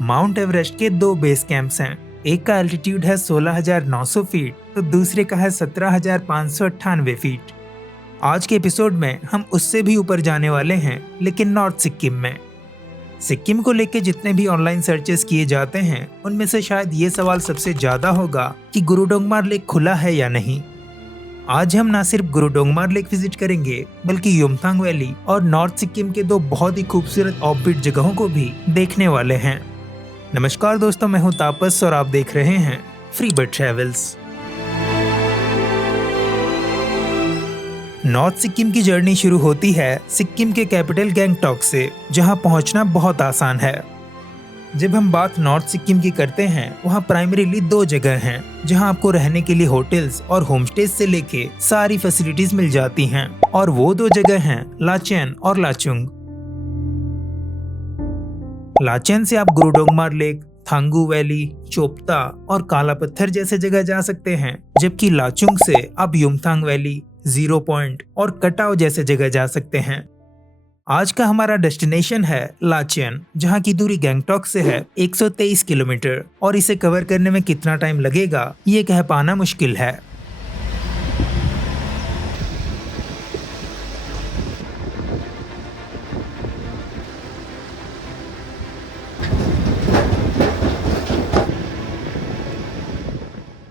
Mount Everest के दो base camps हैं। एक का एल्टीट्यूड है 16,900 फीट तो दूसरे का है 17,598 फीट। आज के एपिसोड में हम उससे भी ऊपर जाने वाले हैं, लेकिन नॉर्थ सिक्किम में। सिक्किम को लेके जितने भी ऑनलाइन सर्चेस किए जाते हैं उनमें से शायद ये सवाल सबसे ज्यादा होगा कि गुरुडोंगमार लेक खुला है या नहीं। आज हम ना सिर्फ गुरुडोंगमार लेक विजिट करेंगे बल्कि युमथांग वैली और नॉर्थ सिक्किम के दो बहुत ही खूबसूरत ऑफबीट जगहों को भी देखने वाले हैं। नमस्कार दोस्तों, मैं हूं तापस और आप देख रहे हैं free bird travels. North Sikkim की जर्नी शुरू होती है सिक्किम के कैपिटल गैंगटॉक से, जहां पहुंचना बहुत आसान है। जब हम बात नॉर्थ सिक्किम की करते हैं, वहां प्राइमरीली दो जगह हैं जहां आपको रहने के लिए होटल्स और होमस्टेज से लेके सारी फैसिलिटीज मिल जाती हैं, और वो दो जगह हैं लाचेन और लाचुंग। लाचेन से आप गुरुडोंगमार लेक, थांगू वैली, चोपता और काला पत्थर जैसे जगह जा सकते हैं, जबकि लाचुंग से आप युमथांग वैली, जीरो पॉइंट और कटाव जैसे जगह जा सकते हैं। आज का हमारा डेस्टिनेशन है लाचेन, जहां की दूरी गैंगटॉक से है 123 किलोमीटर, और इसे कवर करने में कितना टाइम लगेगा ये कह पाना मुश्किल है।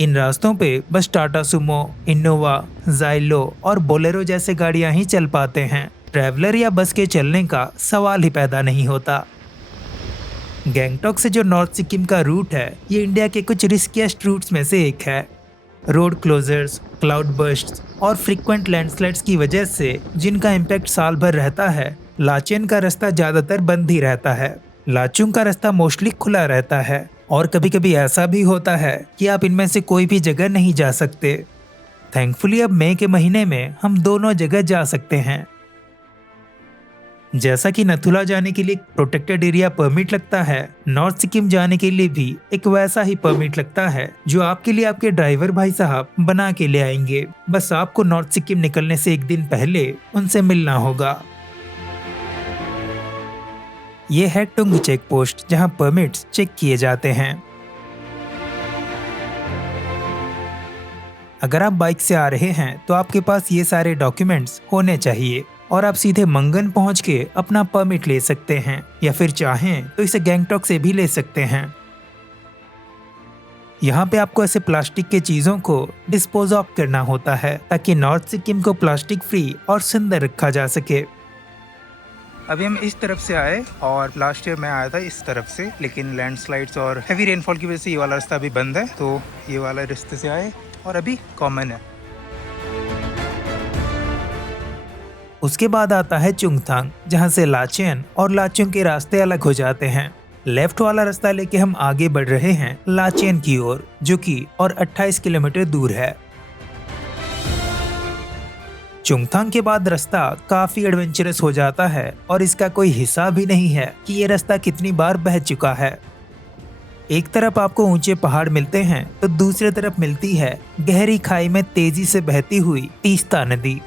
इन रास्तों पे बस टाटा सुमो, इनोवा, जाइलो और बोलेरो जैसे गाड़ियां ही चल पाते हैं। ट्रैवलर या बस के चलने का सवाल ही पैदा नहीं होता। गैंगटॉक से जो नॉर्थ सिक्किम का रूट है, ये इंडिया के कुछ रिस्कीएस्ट रूट्स में से एक है। रोड क्लोजर्स, क्लाउड बर्स्ट्स और फ्रीक्वेंट लैंडस्लाइड्स की वजह से, जिनका इम्पैक्ट साल भर रहता है, लाचेन का रास्ता ज्यादातर बंद ही रहता है। लाचुंग का रास्ता मोस्टली खुला रहता है, और कभी कभी ऐसा भी होता है कि आप इनमें से कोई भी जगह नहीं जा सकते। थैंकफुली अब मई के महीने में हम दोनों जगह जा सकते हैं। जैसा कि नथुला जाने के लिए प्रोटेक्टेड एरिया परमिट लगता है, नॉर्थ सिक्किम जाने के लिए भी एक वैसा ही परमिट लगता है, जो आपके लिए आपके ड्राइवर भाई साहब बना के ले आएंगे। बस आपको नॉर्थ सिक्किम निकलने से एक दिन पहले उनसे मिलना होगा। ये है टुंग चेक पोस्ट, जहां परमिट्स चेक किए जाते हैं। अगर आप बाइक से आ रहे हैं तो आपके पास ये सारे डॉक्यूमेंट्स होने चाहिए, और आप सीधे मंगन पहुंच के अपना परमिट ले सकते हैं, या फिर चाहें तो इसे गैंगटॉक से भी ले सकते हैं। यहाँ पे आपको ऐसे प्लास्टिक के चीजों को डिस्पोज ऑफ करना होता है, ताकि नॉर्थ सिक्किम को प्लास्टिक फ्री और सुंदर रखा जा सके। अभी हम इस तरफ से आए, और लास्ट ईयर मैं आया था इस तरफ से, लेकिन लैंडस्लाइड्स और हेवी रेनफॉल की वजह से ये वाला रास्ता अभी बंद है, तो ये वाला रास्ते से आए और अभी कॉमन है। उसके बाद आता है चुंगथांग, जहां से लाचेन और लाचुंग के रास्ते अलग हो जाते हैं। लेफ्ट वाला रास्ता लेके हम आगे बढ़ रहे हैं लाचेन की ओर, जो कि और 28 किलोमीटर दूर है। चुंगथांग के बाद रास्ता काफी एडवेंचरस हो जाता है, और इसका कोई हिसाब भी नहीं है कि ये रास्ता कितनी बार बह चुका है। एक तरफ आपको ऊंचे पहाड़ मिलते हैं तो दूसरी तरफ मिलती है गहरी खाई में तेजी से बहती हुई तीस्ता नदी।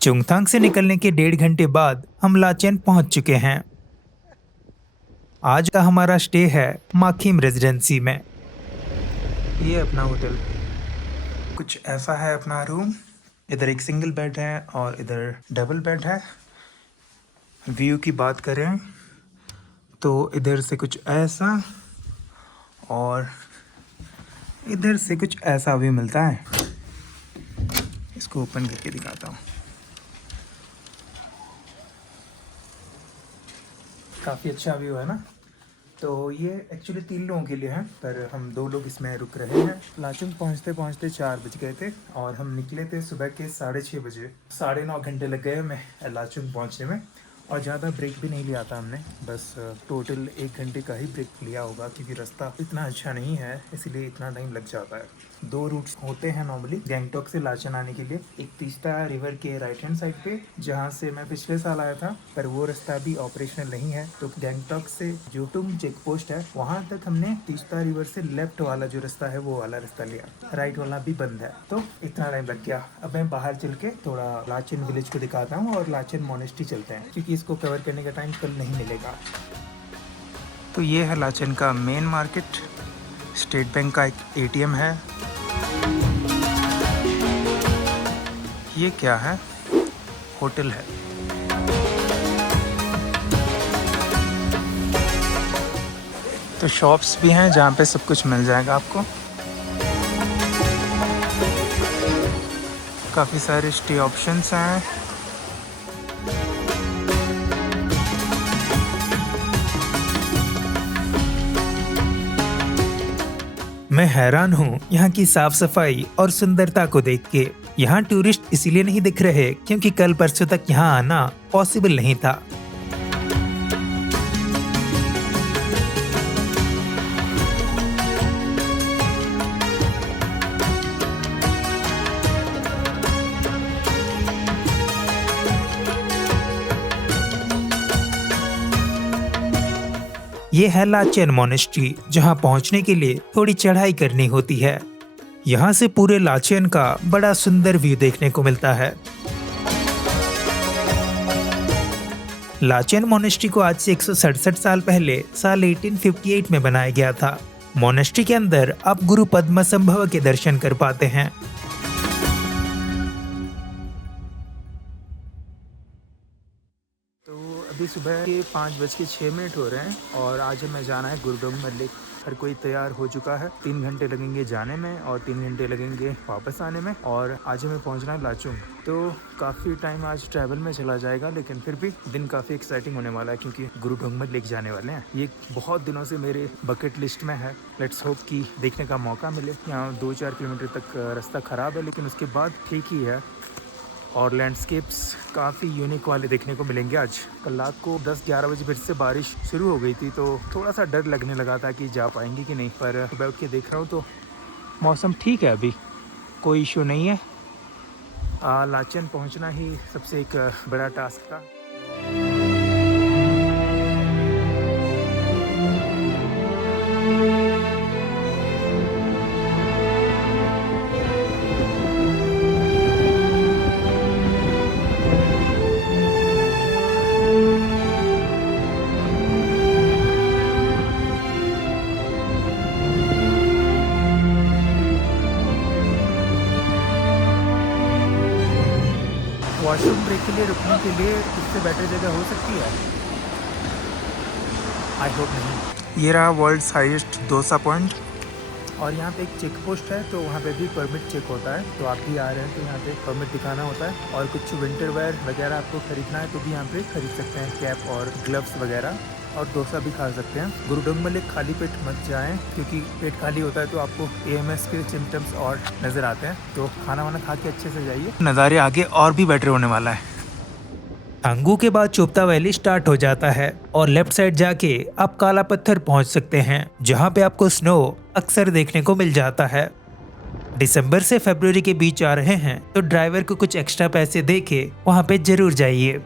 चुंगथांग से निकलने के 1.5 घंटे बाद हम लाचेन पहुंच चुके हैं। आज का हमारा स्टे है माखिम रेजिडेंसी में। ये अपना होटल कुछ ऐसा है, अपना रूम। इधर एक सिंगल बेड है और इधर डबल बेड है। व्यू की बात करें तो इधर से कुछ ऐसा और इधर से कुछ ऐसा व्यू मिलता है। इसको ओपन करके दिखाता हूँ। काफ़ी अच्छा व्यू है ना। तो ये एक्चुअली 3 लोगों के लिए है, पर हम 2 लोग इसमें रुक रहे हैं। लाचुंग पहुंचते पहुंचते 4 बज गए थे, और हम निकले थे सुबह के 6:30 बजे। 9.5 घंटे लग गए हमें लाचुंग पहुंचने में। और ज़्यादा ब्रेक भी नहीं लिया था हमने, बस टोटल 1 घंटे का ही ब्रेक लिया होगा क्योंकि रास्ता इतना अच्छा नहीं है, इसलिए इतना टाइम लग जाता है। 2 रूट्स होते हैं नॉर्मली गैंगटॉक से लाचन आने के लिए। एक तीस्ता रिवर के राइट हैंड साइड पे, जहाँ से मैं पिछले साल आया था, पर वो रास्ता अभी ऑपरेशनल नहीं है। तो गैंगटॉक से जोटुंग चेक पोस्ट है, वहाँ तक हमने तीस्ता रिवर से लेफ्ट वाला जो रास्ता है वो वाला रास्ता लिया, राइट वाला भी बंद है। तो इतना टाइम लग गया। अब मैं बाहर चल के थोड़ा लाचन विलेज को दिखाता हूँ और लाचन मोनेस्ट्री चलते हैं, क्योंकि इसको कवर करने का टाइम कल नहीं मिलेगा। तो ये है लाचन का मेन मार्केट। स्टेट बैंक का एक एटीएम है। ये क्या है? होटल है। तो शॉप्स भी हैं जहाँ पे सब कुछ मिल जाएगा आपको। काफ़ी सारे स्टे ऑप्शंस हैं। मैं हैरान हूँ यहाँ की साफ सफाई और सुंदरता को देख के। यहाँ टूरिस्ट इसीलिए नहीं दिख रहे क्योंकि कल परसों तक यहाँ आना पॉसिबल नहीं था। ये है लाचेन मोनेस्ट्री, जहाँ पहुँचने के लिए थोड़ी चढ़ाई करनी होती है। यहाँ से पूरे लाचेन का बड़ा सुंदर व्यू देखने को मिलता है। लाचेन मोनेस्ट्री को आज से 167 साल पहले साल 1858 में बनाया गया था। मोनेस्ट्री के अंदर आप गुरु पद्म संभव के दर्शन कर पाते हैं। अभी सुबह के 5:06 हो रहे हैं और आज हमें जाना है गुरुडोंगमर लेक। हर कोई तैयार हो चुका है। 3 घंटे लगेंगे जाने में और 3 घंटे लगेंगे वापस आने में, और आज हमें पहुंचना है लाचुंग। तो काफ़ी टाइम आज ट्रैवल में चला जाएगा, लेकिन फिर भी दिन काफ़ी एक्साइटिंग होने वाला है क्योंकि गुरुडोंगमर लेक जाने वाले हैं। ये बहुत दिनों से मेरे बकेट लिस्ट में है। लेट्स होप कि देखने का मौका मिले। यहाँ 2-4 किलोमीटर तक रास्ता ख़राब है, लेकिन उसके बाद ठीक ही है और लैंडस्केप्स काफ़ी यूनिक वाले देखने को मिलेंगे। आज कल रात को 10-11 बजे फिर से बारिश शुरू हो गई थी, तो थोड़ा सा डर लगने लगा था कि जा पाएंगे कि नहीं, पर सुबह उठ के देख रहा हूँ तो मौसम ठीक है, अभी कोई इशू नहीं है। लाचन पहुँचना ही सबसे एक बड़ा टास्क था। वॉशरूम ब्रेक के लिए रुकने के लिए इससे बेटर जगह हो सकती है? आई होप नहीं। ये रहा वर्ल्ड्स हाईएस्ट डोसा पॉइंट, और यहाँ पे एक चेक पोस्ट है, तो वहाँ पे भी परमिट चेक होता है। तो आप भी आ रहे हैं तो यहाँ पे परमिट दिखाना होता है, और कुछ विंटर वेयर वगैरह आपको खरीदना है तो भी यहाँ पे खरीद सकते हैं, कैप और ग्लव्स वगैरह, और डोसा भी खा सकते हैं। गुरुडोंगमर लेक खाली पेट मत जाएं, क्योंकि पेट खाली होता है तो आपको AMS के सिम्टम्स और नज़र आते हैं। तो खाना वाना खा के अच्छे से जाइए। नज़ारे आगे और भी बेटर होने वाला है। अंगू के बाद चोपता वैली स्टार्ट हो जाता है और लेफ्ट साइड जाके आप काला पत्थर पहुंच सकते हैं, जहां पे आपको स्नो अक्सर देखने को मिल जाता है। दिसंबर से फरवरी के बीच आ रहे हैं तो ड्राइवर को कुछ एक्स्ट्रा पैसे देके वहां पे जरूर जाइए।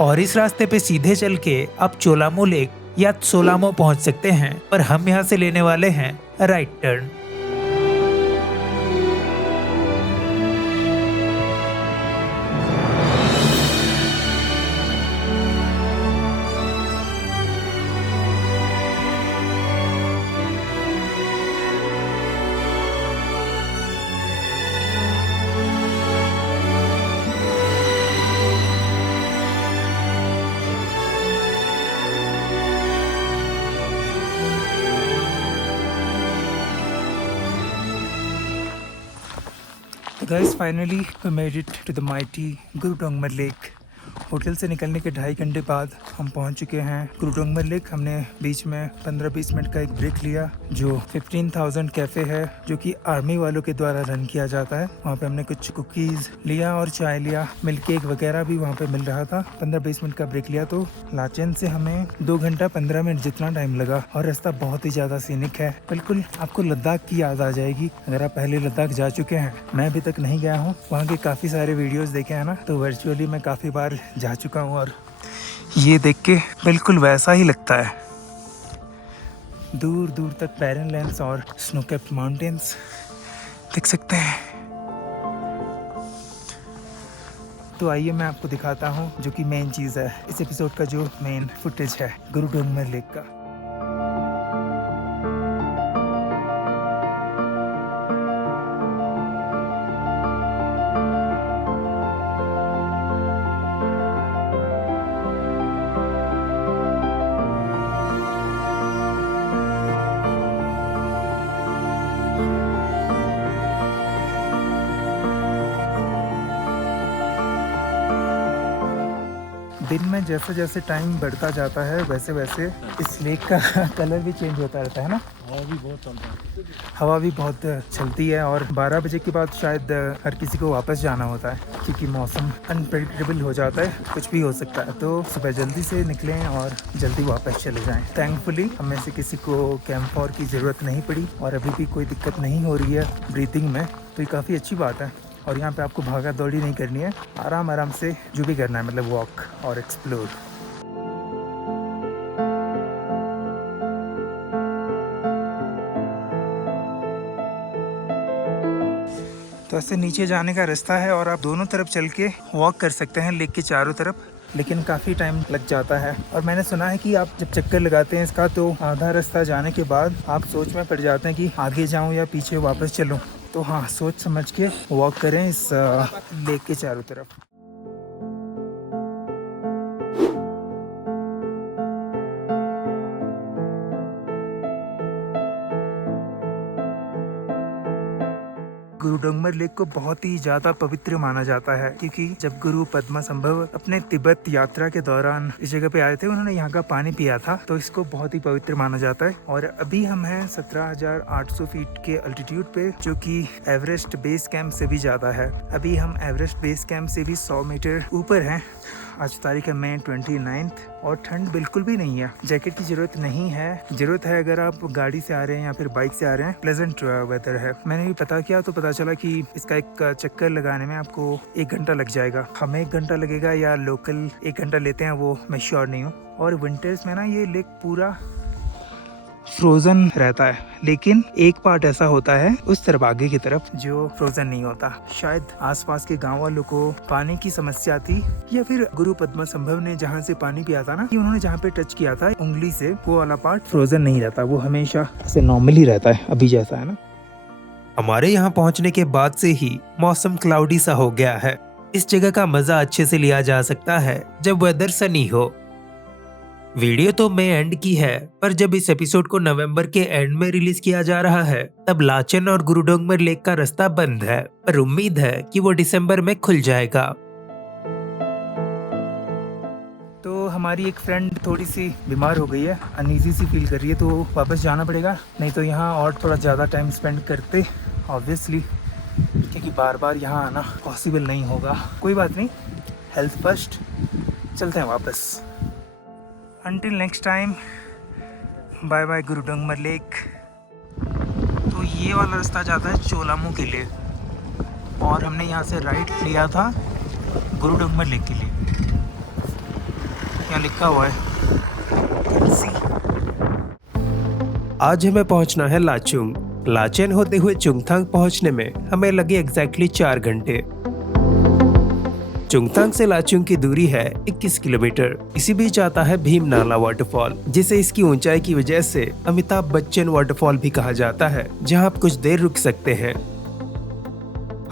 और इस रास्ते पे सीधे चल के आप चोलामो लेक या सोलामो पहुंच सकते हैं, पर हम यहाँ से लेने वाले हैं right turn. Guys finally we made it to the mighty Gurudongmar lake. Hotel से निकलने के 2.5 घंटे बाद हम पहुंच चुके हैं गुरुडोंगमर लेक। हमने बीच में 15-20 मिनट का एक ब्रेक लिया जो 15,000 कैफ़े है जो कि आर्मी वालों के द्वारा रन किया जाता है। वहाँ पे हमने कुछ कुकीज़ लिया और चाय लिया, मिल्क केक वगैरह भी वहाँ पे मिल रहा था। 15-20 मिनट का ब्रेक लिया तो लाचेन से हमें 2 घंटा 15 मिनट जितना टाइम लगा और रास्ता बहुत ही ज़्यादा सीनिक है। बिल्कुल आपको लद्दाख की याद आ जाएगी अगर आप पहले लद्दाख जा चुके हैं। मैं अभी तक नहीं गया हूँ, वहाँ के काफ़ी सारे वीडियोज़ देखे हैं ना, तो वर्चुअली मैं काफ़ी बार जा चुका हूँ और ये देख के बिल्कुल वैसा ही लगता है। दूर दूर तक बैरन लैंड्स और स्नो कैप्ड माउंटेन्स देख सकते हैं। तो आइए मैं आपको दिखाता हूँ जो कि मेन चीज़ है इस एपिसोड का, जो मेन फुटेज है गुरुडोंगमर लेक का। दिन में जैसे जैसे टाइम बढ़ता जाता है वैसे वैसे इस लेक का कलर भी चेंज होता रहता है ना। हवा भी बहुत चलती है और 12 बजे के बाद शायद हर किसी को वापस जाना होता है क्योंकि मौसम अनप्रेडिक्टेबल हो जाता है, कुछ भी हो सकता है। तो सुबह जल्दी से निकलें और जल्दी वापस चले जाएं। थैंकफुली हमें से किसी को कैंप फायर की ज़रूरत नहीं पड़ी और अभी भी कोई दिक्कत नहीं हो रही है ब्रीथिंग में, तो ये काफ़ी अच्छी बात है। और यहाँ पे आपको भागा दौड़ी नहीं करनी है, आराम आराम से जो भी करना है, मतलब वॉक और एक्सप्लोर। तो ऐसे नीचे जाने का रास्ता है और आप दोनों तरफ चल के वॉक कर सकते हैं लेक के चारों तरफ, लेकिन काफ़ी टाइम लग जाता है। और मैंने सुना है कि आप जब चक्कर लगाते हैं इसका तो आधा रास्ता जाने के बाद आप सोच में पड़ जाते हैं कि आगे जाऊं या पीछे वापस चलूं। तो हाँ, सोच समझ के वॉक करें इस लेक के चारों तरफ। गुरुडोंगमर लेक को बहुत ही ज़्यादा पवित्र माना जाता है क्योंकि जब गुरु पद्मासंभव अपने तिब्बत यात्रा के दौरान इस जगह पे आए थे, उन्होंने यहाँ का पानी पिया था, तो इसको बहुत ही पवित्र माना जाता है। और अभी हम हैं 17,800 फीट के अल्टीट्यूड पे, जो कि एवरेस्ट बेस कैंप से भी ज़्यादा है। अभी हम एवरेस्ट बेस कैंप से भी 100 मीटर ऊपर हैं। आज तारीख है मई 29 और ठंड बिल्कुल भी नहीं है। जैकेट की जरूरत नहीं है, जरूरत है अगर आप गाड़ी से आ रहे हैं या फिर बाइक से आ रहे हैं। प्लेजेंट वेदर है। मैंने भी पता किया तो पता चला कि इसका एक चक्कर लगाने में आपको 1 घंटा लग जाएगा। हमें 1 घंटा लगेगा या लोकल 1 घंटा लेते हैं वो मैं श्योर नहीं हूँ। और विंटर्स में ना ये लेक पूरा फ्रोजन रहता है, लेकिन एक पार्ट ऐसा होता है उस तरफ आगे की तरफ जो फ्रोजन नहीं होता। शायद आसपास के गांव वालों को पानी की समस्या थी या फिर गुरु पद्मासंभव ने जहाँ से पानी पिया था ना, कि उन्होंने जहाँ पे टच किया था उंगली से, वो वाला पार्ट फ्रोजन नहीं रहता, वो हमेशा ऐसे नॉर्मली रहता है, अभी जैसा है ना। हमारे यहाँ पहुँचने के बाद से ही मौसम क्लाउडी सा हो गया है। इस जगह का मजा अच्छे से लिया जा सकता है जब वेदर सनी हो। वीडियो तो मई एंड की है, पर जब इस एपिसोड को नवंबर के एंड में रिलीज किया जा रहा है तब लाचेन और गुरुडोंगमर लेक का रास्ता बंद है, पर उम्मीद है कि वो दिसंबर में खुल जाएगा। तो हमारी एक फ्रेंड थोड़ी सी बीमार हो गई है, अनईजी सी फील कर रही है, तो वापस जाना पड़ेगा। नहीं तो यहाँ और थोड़ा ज़्यादा टाइम स्पेंड करते ऑब्वियसली, क्योंकि बार बार यहाँ आना पॉसिबल नहीं होगा। कोई बात नहीं, हेल्थ फर्स्ट, चलते हैं वापस। Until next time, bye bye Gurudongmar lake. तो ये वाला रास्ता जाता है चोलामू के लिए और हमने यहाँ से राइट लिया था गुरुडोंगमर लेक के लिए। यहाँ लिखा हुआ है आज हमें पहुँचना है लाचुंग। लाचेन होते हुए चुंगथांग पहुँचने में हमें लगे एग्जैक्टली 4 घंटे। चुंगथांग से लाचुंग की दूरी है 21 किलोमीटर। इसी बीच आता है भीमनाला वाटरफॉल, जिसे इसकी ऊंचाई की वजह से अमिताभ बच्चन वाटरफॉल भी कहा जाता है, जहां आप कुछ देर रुक सकते हैं।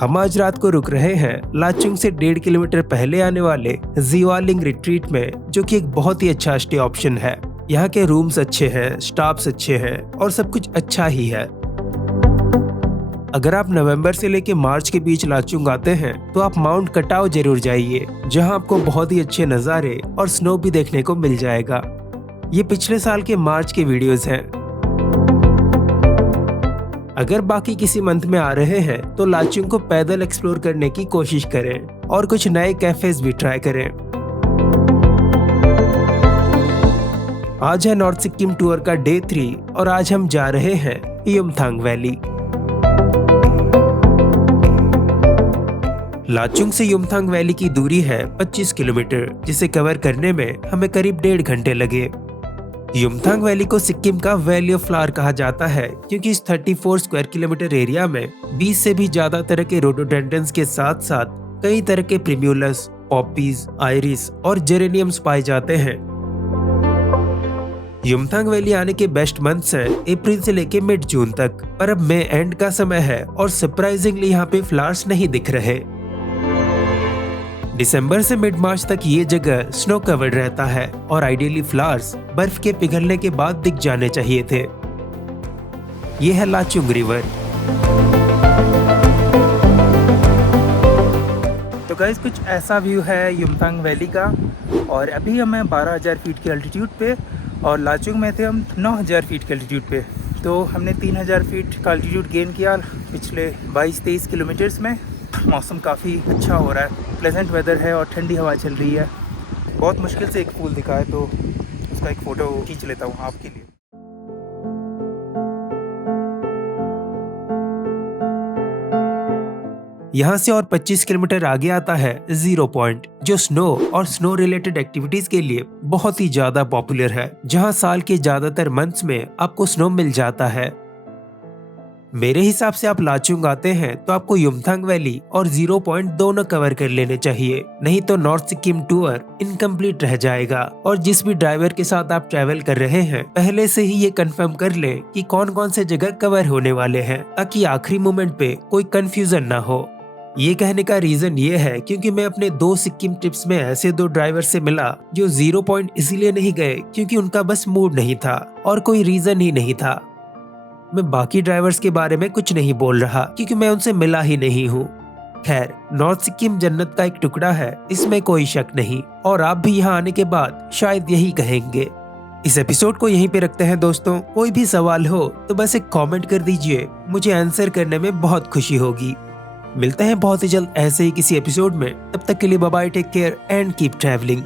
हम आज रात को रुक रहे हैं लाचुंग से 1.5 किलोमीटर पहले आने वाले जीवालिंग रिट्रीट में, जो कि एक बहुत ही अच्छा स्टे ऑप्शन है। यहाँ के रूम्स अच्छे हैं, स्टाफ्स अच्छे हैं और सब कुछ अच्छा ही है। अगर आप नवंबर से लेके मार्च के बीच लाचुंग आते हैं तो आप माउंट कटाव जरूर जाइए, जहां आपको बहुत ही अच्छे नज़ारे और स्नो भी देखने को मिल जाएगा। ये पिछले साल के मार्च के वीडियोस हैं। अगर बाकी किसी मंथ में आ रहे हैं तो लाचुंग को पैदल एक्सप्लोर करने की कोशिश करें और कुछ नए कैफेज भी ट्राई करें। आज है नॉर्थ सिक्किम टूर का डे 3 और आज हम जा रहे हैं युमथांग वैली। लाचुंग से युमथांग वैली की दूरी है 25 किलोमीटर, जिसे कवर करने में हमें करीब 1.5 घंटे लगे। युमथांग वैली को सिक्किम का वैली ऑफ फ्लावर कहा जाता है क्योंकि इस 34 स्क्वायर किलोमीटर एरिया में 20 से भी ज्यादा तरह के रोडोडेंड्रन्स के साथ साथ कई तरह के प्रिम्यूलस, पॉपीज, आइरिस और जेरेनियम्स पाए जाते हैं। युमथांग वैली आने के बेस्ट मंथ्स हैं अप्रैल से लेके मिड जून तक, पर अब मई एंड का समय है और सरप्राइजिंगली यहाँ पे फ्लावर्स नहीं दिख रहे। दिसंबर से मिड मार्च तक ये जगह स्नो कवर्ड रहता है और आइडियली फ्लावर्स बर्फ के पिघलने के बाद दिख जाने चाहिए थे। ये है लाचुंग रिवर। तो गाइस कुछ ऐसा व्यू है युमथांग वैली का, और अभी हम हैं 12,000 फीट के अल्टीट्यूड पे और लाचुंग में थे हम 9,000 फीट के अल्टीट्यूड पे। तो हमने 3,000 फीट का अल्टीट्यूड गेन किया पिछले 22-23 किलोमीटर्स में। मौसम काफ़ी अच्छा हो रहा है, प्लेजेंट वेदर है और ठंडी हवा चल रही है। बहुत मुश्किल से एक फूल दिखा है तो उसका एक फ़ोटो खींच लेता हूँ आपके लिए। यहाँ से और 25 किलोमीटर आगे आता है जीरो पॉइंट, जो स्नो और स्नो रिलेटेड एक्टिविटीज के लिए बहुत ही ज्यादा पॉपुलर है, जहाँ साल के ज्यादातर मंथ्स में आपको स्नो मिल जाता है। मेरे हिसाब से आप लाचुंग आते हैं तो आपको युमथांग वैली और जीरो पॉइंट दोनों कवर कर लेने चाहिए, नहीं तो नॉर्थ सिक्किम टूर इनकम्प्लीट रह जाएगा। और जिस भी ड्राइवर के साथ आप ट्रैवल कर रहे हैं पहले से ही ये कंफर्म कर लें कि कौन कौन से जगह कवर होने वाले हैं, ताकि आखिरी मोमेंट पे कोई कंफ्यूजन ना हो। ये कहने का रीजन ये है क्योंकि मैं अपने 2 सिक्किम ट्रिप्स में ऐसे 2 ड्राइवर से मिला जो जीरो पॉइंट इसलिए नहीं गए क्योंकि उनका बस मूड नहीं था और कोई रीजन ही नहीं था। मैं बाकी ड्राइवर्स के बारे में कुछ नहीं बोल रहा क्योंकि मैं उनसे मिला ही नहीं हूँ। खैर, नॉर्थ सिक्किम जन्नत का एक टुकड़ा है, इसमें कोई शक नहीं, और आप भी यहाँ आने के बाद शायद यही कहेंगे। इस एपिसोड को यहीं पे रखते हैं दोस्तों। कोई भी सवाल हो तो बस एक कमेंट कर दीजिए, मुझे आंसर करने में बहुत खुशी होगी। मिलते हैं बहुत ही जल्द ऐसे ही किसी एपिसोड में। तब तक के लिए bye bye, take care and keep travelling.